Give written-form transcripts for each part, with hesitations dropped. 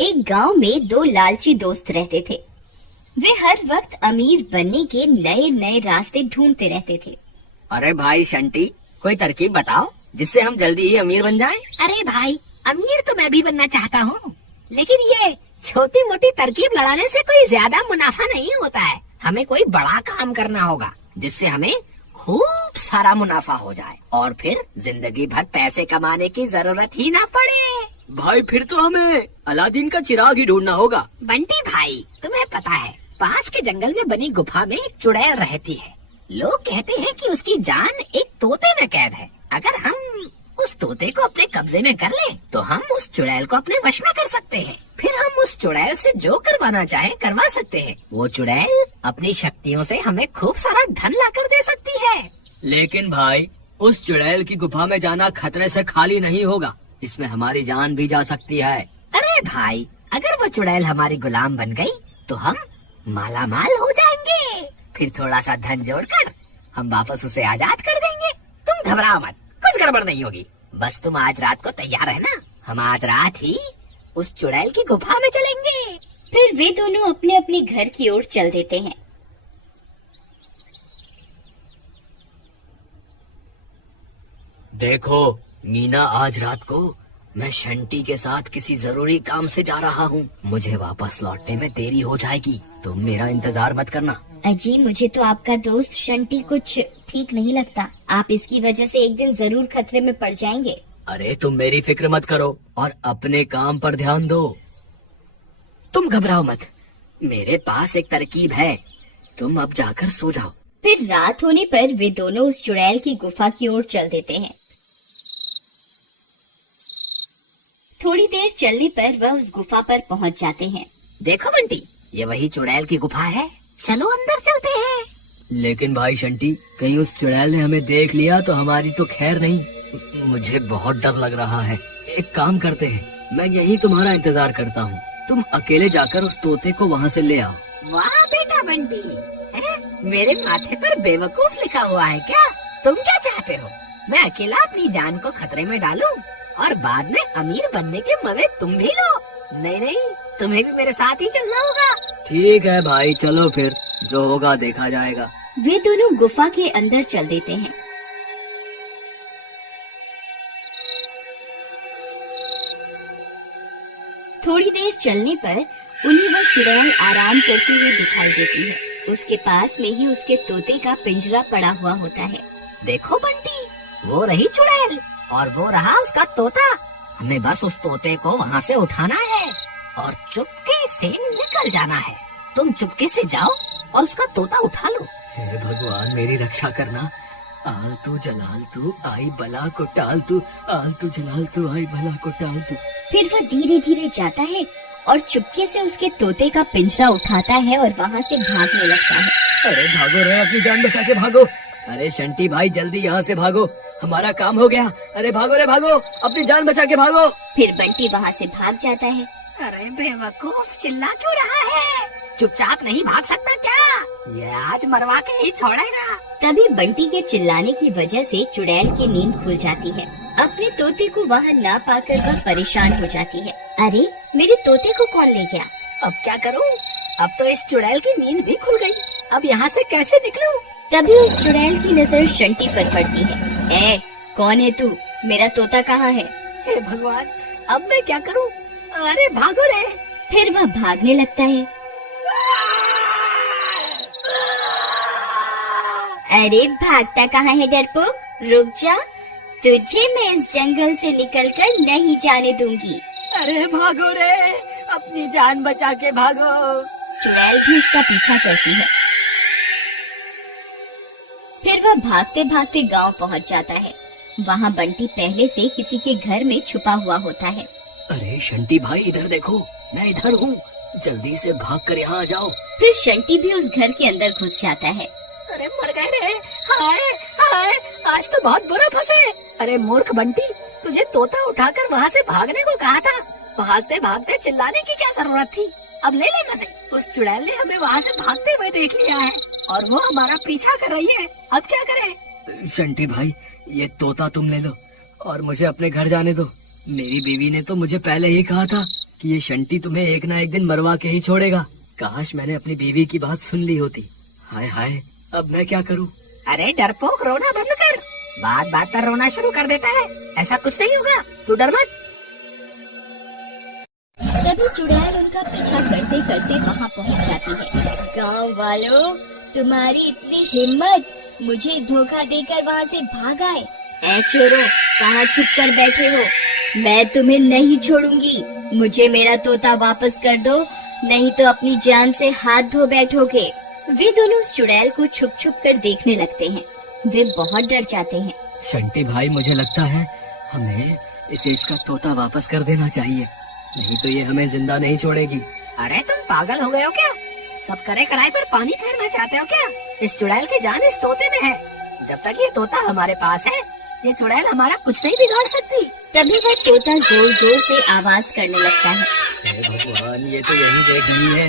एक गांव में दो लालची दोस्त रहते थे। वे हर वक्त अमीर बनने के नए नए रास्ते ढूंढते रहते थे। अरे भाई शंटी, कोई तरकीब बताओ जिससे हम जल्दी ही अमीर बन जाएं। अरे भाई, अमीर तो मैं भी बनना चाहता हूँ, लेकिन ये छोटी मोटी तरकीब लड़ाने से कोई ज्यादा मुनाफा नहीं होता है। हमें कोई बड़ा काम करना होगा जिससे हमें खूब सारा मुनाफा हो जाए और फिर जिंदगी भर पैसे कमाने की जरूरत ही ना पड़े। भाई फिर तो हमें अलादीन का चिराग ही ढूंढना होगा। बंटी भाई, तुम्हें पता है पास के जंगल में बनी गुफा में एक चुड़ैल रहती है। लोग कहते हैं कि उसकी जान एक तोते में कैद है। अगर हम उस तोते को अपने कब्जे में कर लें, तो हम उस चुड़ैल को अपने वश में कर सकते हैं। फिर हम उस चुड़ैल से जो करवाना चाहे करवा सकते हैं। वो चुड़ैल अपनी शक्तियों से हमें खूब सारा धन लाकर दे सकती है। लेकिन भाई, उस चुड़ैल की गुफा में जाना खतरे से खाली नहीं होगा, इसमें हमारी जान भी जा सकती है। अरे भाई, अगर वो चुड़ैल हमारी गुलाम बन गई तो हम माला माल हो जाएंगे। फिर थोड़ा सा धन जोड़कर हम वापस उसे आजाद कर देंगे। तुम घबराओ मत, कुछ गड़बड़ नहीं होगी। बस तुम आज रात को तैयार रहना, हम आज रात ही उस चुड़ैल की गुफा में चलेंगे। फिर वे दोनों अपने अपने घर की ओर चल देते हैं। देखो मीना, आज रात को मैं शंटी के साथ किसी जरूरी काम से जा रहा हूँ। मुझे वापस लौटने में देरी हो जाएगी, तुम मेरा इंतजार मत करना। अजी, मुझे तो आपका दोस्त शंटी कुछ ठीक नहीं लगता। आप इसकी वजह से एक दिन जरूर खतरे में पड़ जाएंगे। अरे तुम मेरी फिक्र मत करो और अपने काम पर ध्यान दो। तुम घबराओ मत, मेरे पास एक तरकीब है। तुम अब जाकर सो जाओ। फिर रात होने पर वे दोनों उस चुड़ैल की गुफा की ओर चल देते हैं। थोड़ी देर चलने पर वह उस गुफा पर पहुंच जाते हैं। देखो बंटी, ये वही चुड़ैल की गुफा है, चलो अंदर चलते हैं। लेकिन भाई शंटी, कहीं उस चुड़ैल ने हमें देख लिया तो हमारी तो खैर नहीं। मुझे बहुत डर लग रहा है। एक काम करते हैं, मैं यहीं तुम्हारा इंतजार करता हूँ। तुम अकेले जाकर उस तोते को वहाँ से ले आओ। वाह बेटा बंटी, मेरे माथे पर बेवकूफ लिखा हुआ है क्या? तुम क्या चाहते हो, मैं अकेला अपनी जान को खतरे में डालूं और बाद में अमीर बनने के मजे तुम भी लो? नहीं नहीं, तुम्हें भी मेरे साथ ही चलना होगा। ठीक है भाई, चलो फिर, जो होगा देखा जाएगा। वे दोनों गुफा के अंदर चल देते हैं। थोड़ी देर चलने पर उन्हें वह चुड़ैल आराम करती हुई दिखाई देती है। उसके पास में ही उसके तोते का पिंजरा पड़ा हुआ होता है। देखो बंटी, वो रही चुड़ैल और वो रहा उसका तोता। हमें बस उस तोते को वहाँ से उठाना है और चुपके से निकल जाना है। तुम चुपके से जाओ और उसका तोता उठा लो। हे भगवान, मेरी रक्षा करना। आलतू जलालतू आई बला को टालतू, आलतू जलालतू आई बला को टालतू। फिर वह धीरे धीरे जाता है और चुपके से उसके तोते का पिंजरा उठाता है और वहाँ से भागने लगता है। अरे भागो रे, अपनी जान बचा के भागो। अरे शंटी भाई, जल्दी यहाँ से भागो, हमारा काम हो गया। अरे भागो रे भागो, अपनी जान बचा के भागो। फिर बंटी वहाँ से भाग जाता है। अरे बेवकूफ, चिल्ला क्यों रहा है? चुपचाप नहीं भाग सकता क्या? ये आज मरवा के ही छोड़ेगा। तभी बंटी के चिल्लाने की वजह से चुड़ैल की नींद खुल जाती है। अपने तोते को वहाँ न पाकर वह परेशान हो जाती है। अरे, मेरे तोते को कौन ले गया? अब क्या करूँ? अब तो इस चुड़ैल की नींद भी खुल गई। अब यहाँ से कैसे निकलूं? तभी उस चुड़ैल की नजर शंटी पर पड़ती है। कौन है तू? मेरा तोता कहाँ है? हे भगवान, अब मैं क्या करूँ? अरे भागो रे। फिर वह भागने लगता है। अरे भागता कहाँ है डरपोक? रुक जा, तुझे मैं इस जंगल से निकलकर नहीं जाने दूंगी। अरे भागो रे, अपनी जान बचा के भागो। चुड़ैल भी उसका पीछा करती है। फिर वह भागते भागते गांव पहुंच जाता है। वहाँ बंटी पहले से किसी के घर में छुपा हुआ होता है। अरे शंटी भाई, इधर देखो, मैं इधर हूँ, जल्दी से भाग कर यहाँ आ जाओ। फिर शंटी भी उस घर के अंदर घुस जाता है। अरे मर गए रे, हाय हाय, आज तो बहुत बुरा फंसे। अरे मूर्ख बंटी, तुझे तोता उठाकर वहाँ से भागने को कहा था। भागते भागते चिल्लाने की क्या जरूरत थी? अब ले ले मजे। उस चुड़ैल ने हमें वहाँ से भागते हुए देख लिया है और वो हमारा पीछा कर रही है। अब क्या करें? शंटी भाई, ये तोता तुम ले लो और मुझे अपने घर जाने दो। मेरी बीवी ने तो मुझे पहले ही कहा था कि ये शंटी तुम्हें एक ना एक दिन मरवा के ही छोड़ेगा। काश मैंने अपनी बीवी की बात सुन ली होती। हाय हाय, अब मैं क्या करूं? अरे डरपोक, रोना बंद कर। बात बात पर रोना शुरू कर देता है। ऐसा कुछ नहीं होगा, तू डर मत। तभी चुड़ैल उनका पीछा करते करते वहाँ पहुँच जाती है। गाँव वालों, तुम्हारी इतनी हिम्मत, मुझे धोखा देकर वहाँ से भाग आए। ऐ चोरों, कहाँ छुप कर बैठे हो? मैं तुम्हें नहीं छोड़ूंगी। मुझे मेरा तोता वापस कर दो, नहीं तो अपनी जान से हाथ धो बैठोगे। वे दोनों चुड़ैल को छुप छुप कर देखने लगते हैं। वे बहुत डर जाते हैं। शंटी भाई, मुझे लगता है हमें इसे इसका तोता वापस कर देना चाहिए, नहीं तो ये हमें जिंदा नहीं छोड़ेगी। अरे तुम पागल हो गए हो क्या? सब करे कराए पर पानी फेरना चाहते हो क्या? इस चुड़ैल की जान इस तोते में है। जब तक ये तोता हमारे पास है, ये चुड़ैल हमारा कुछ नहीं बिगाड़ सकती। तभी वह तोता जोर जोर से आवाज करने लगता है। हे भगवान, ये तो यही देख रही है,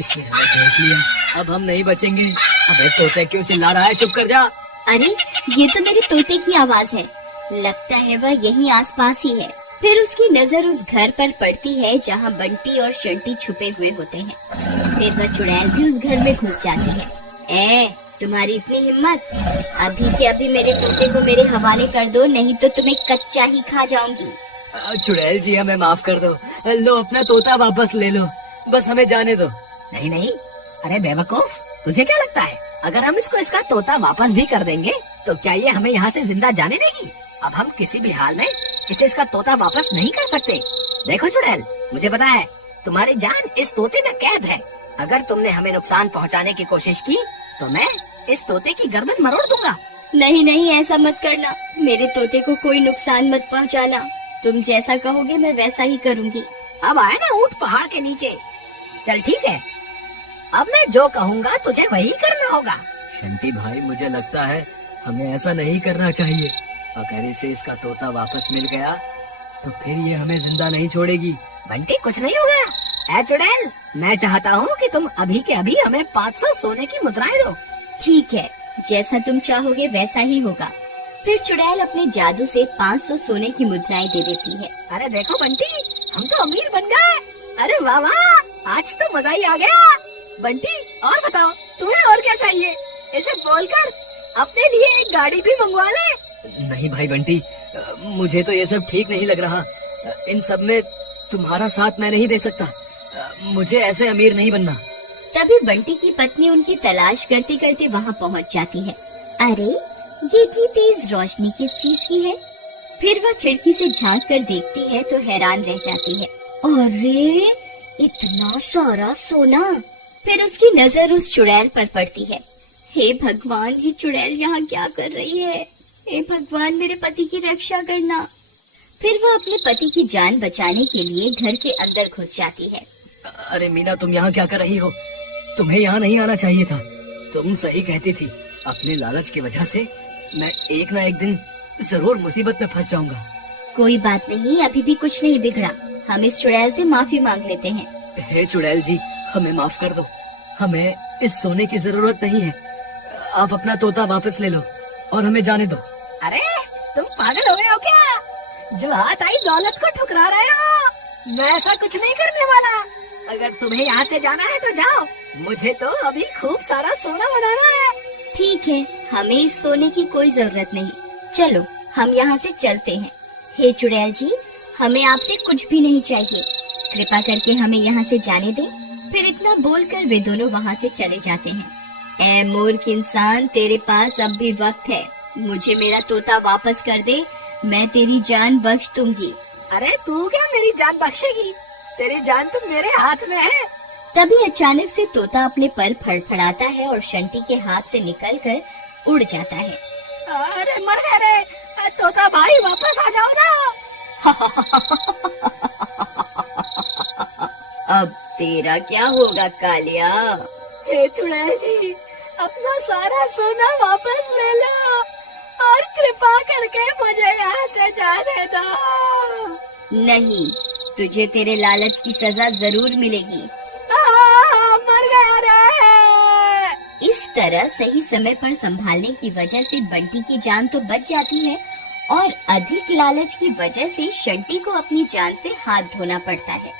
इसने हमें देख लिया, अब हम नहीं बचेंगे। अबे तोते, क्यों चिल्ला रहा है? चुप कर जा। अरे ये तो मेरे तोते की आवाज है, लगता है वह यहीं आसपास ही है। फिर उसकी नजर उस घर पर पड़ती है जहाँ बंटी और शंटी छुपे हुए होते हैं। फिर वह चुड़ैल भी उस घर में घुस जाती है। तुम्हारी इतनी हिम्मत, अभी के अभी मेरे तोते को मेरे हवाले कर दो, नहीं तो तुम्हें कच्चा ही खा जाऊंगी। चुड़ैल जी, हमें माफ कर दो। लो, अपना तोता वापस ले लो, बस हमें जाने दो। नहीं नहीं, अरे बेवकूफ, तुझे क्या लगता है अगर हम इसको इसका तोता वापस भी कर देंगे तो क्या ये हमें यहाँ से जिंदा जाने देगी? अब हम किसी भी हाल में इसे इसका तोता वापस नहीं कर सकते। देखो चुड़ैल, मुझे पता है तुम्हारी जान इस तोते में कैद है। अगर तुमने हमें नुकसान पहुँचाने की कोशिश की तो मैं इस तोते की गर्दन मरोड़ दूंगा। नहीं नहीं, ऐसा मत करना, मेरे तोते को कोई नुकसान मत पहुंचाना। तुम जैसा कहोगे मैं वैसा ही करूंगी। अब आए ना ऊंट पहाड़ के नीचे। चल ठीक है, अब मैं जो कहूँगा तुझे वही करना होगा। शंटी भाई, मुझे लगता है हमें ऐसा नहीं करना चाहिए। अगर इसे इसका तोता वापस मिल गया तो फिर ये हमें जिंदा नहीं छोड़ेगी। बंटी, कुछ नहीं होगा। ऐ चुड़ैल, मैं चाहता हूँ कि तुम अभी के अभी हमें 500 सोने की मुद्राएं दो। ठीक है, जैसा तुम चाहोगे वैसा ही होगा। फिर चुड़ैल अपने जादू से 500 सोने की मुद्राएं दे देती है। अरे देखो बंटी, हम तो अमीर बन गए। अरे वाह वाह, आज तो मजा ही आ गया। बंटी, और बताओ तुम्हें और क्या चाहिए? इसे बोलकर अपने लिए एक गाड़ी भी मंगवा ले। नहीं भाई बंटी, मुझे तो ये सब ठीक नहीं लग रहा। इन सब में तुम्हारा साथ मैं नहीं दे सकता। मुझे ऐसे अमीर नहीं बनना। तभी बंटी की पत्नी उनकी तलाश करते करते वहाँ पहुँच जाती है। अरे ये इतनी तेज रोशनी किस चीज की है? फिर वह खिड़की से झांक कर देखती है तो हैरान रह जाती है। अरे इतना सारा सोना! फिर उसकी नजर उस चुड़ैल पर पड़ती है। हे भगवान, ये चुड़ैल यहाँ क्या कर रही है? हे भगवान, मेरे पति की रक्षा करना। फिर वह अपने पति की जान बचाने के लिए घर के अंदर घुस जाती है। अरे मीना, तुम यहाँ क्या कर रही हो? तुम्हें यहाँ नहीं आना चाहिए था। तुम सही कहती थी, अपने लालच की वजह से मैं एक ना एक दिन जरूर मुसीबत में फंस जाऊंगा। कोई बात नहीं, अभी भी कुछ नहीं बिगड़ा। हम इस चुड़ैल से माफी मांग लेते हैं। हे चुड़ैल जी, हमें माफ कर दो। हमें इस सोने की जरूरत नहीं है। आप अपना तोता वापस ले लो और हमें जाने दो। अरे तुम पागल हो गए हो क्या? जो हाथ आई दौलत को ठुकरा रहे हो। मैं ऐसा कुछ नहीं करने वाला। अगर तुम्हें यहाँ से जाना है तो जाओ, मुझे तो अभी खूब सारा सोना बनाना है। ठीक है, हमें इस सोने की कोई जरूरत नहीं। चलो हम यहाँ से चलते हैं। हे चुड़ैल जी, हमें आपसे कुछ भी नहीं चाहिए, कृपा करके हमें यहाँ से जाने दें। फिर इतना बोलकर वे दोनों वहाँ से चले जाते हैं। ऐ मूर्ख इंसान, तेरे पास अब भी वक्त है। मुझे मेरा तोता वापस कर दे, मैं तेरी जान बख्श दूंगी। अरे तू क्या मेरी जान बख्शेगी? तेरी जान तो मेरे हाथ में है। तभी अचानक से तोता अपने पर फड़फड़ाता है और शंटी के हाथ से निकलकर उड़ जाता है। अरे मर गए रे, तोता भाई वापस आ जाओ ना। अब तेरा क्या होगा कालिया? हे चुड़ैल जी, अपना सारा सोना वापस ले लो और कृपा करके मुझे यहाँ से जाने दो। नहीं, तुझे तेरे लालच की सजा जरूर मिलेगी। मर गया रे। इस तरह सही समय पर संभालने की वजह से बंटी की जान तो बच जाती है और अधिक लालच की वजह से शंटी को अपनी जान से हाथ धोना पड़ता है।